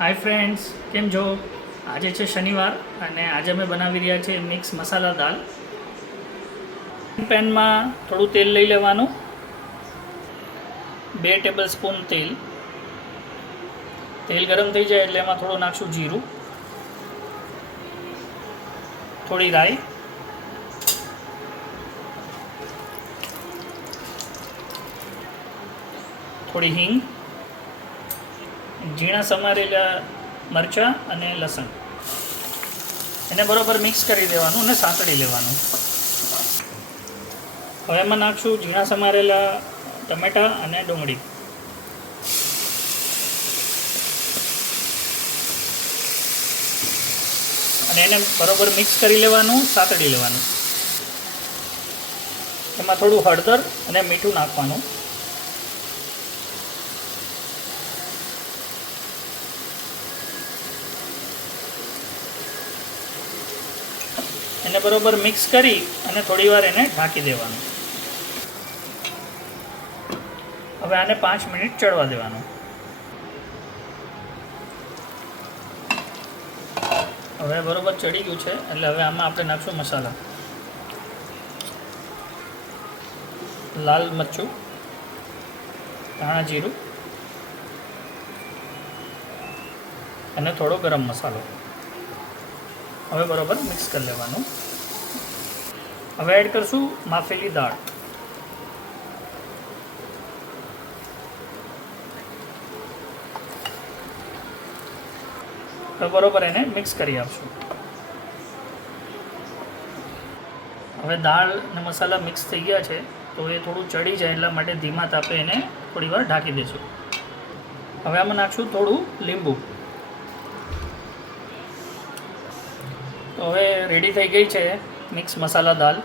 Hi friends, કેમ છો? આજે છે શનિવાર અને આજે અમે બનાવી રહ્યા છીએ મિક્સ મસાલા દાલ. પેનમાં થોડું તેલ લઈ લેવાનું, 2 ટેબલ સ્પૂન તેલ. તેલ ગરમ થઈ જાય એટલે એમાં થોડું નાખશું જીરું, થોડી રાઈ, થોડી હિંગ, ઝીણા સમારેલા મરચાં અને લસણ. એને બરોબર મિક્સ કરી દેવાનું અને સાંતળી લેવાનું. હવે એમાં નાખશું ઝીણા સમારેલા ટમેટાં અને ડુંગળી. અને એને બરોબર મિક્સ કરી લેવાનું, સાંતળી લેવાનું. એમાં થોડું હળદર અને મીઠું નાખવાનું. એને બરોબર મિક્સ કરી અને થોડી વાર એને ઢાંકી દેવાનું. હવે આને 5 મિનિટ ચડવા દેવાનું. હવે બરોબર ચડી ગયું છે એટલે હવે આમાં આપણે નાખશું મસાલા. લાલ મરચું, ધાણા જીરું અને થોડો ગરમ મસાલો. હવે બરોબર મિક્સ કરી લેવાનું. હવે એડ કરશું માફેલી દાળ. હવે બરોબર એને મિક્સ કરી આપશું. હવે દાળ અને મસાલા મિક્સ થઈ ગયા છે તો એ થોડું ચડી જાય એટલા માટે ધીમા તાપે એને થોડી વાર ઢાંકી દઈશું. હવે આમાં નાખશું થોડું લીંબુ. તો હવે રેડી થઈ ગઈ છે મિક્સ મસાલા દાલ.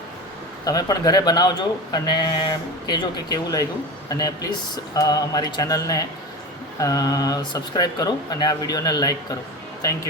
તમે પણ ઘરે બનાવજો અને કહેજો કે કેવું લાગ્યું. અને પ્લીઝ અમારી ચેનલને સબસ્ક્રાઈબ કરો અને આ વિડીયોને લાઈક કરો. Thank you.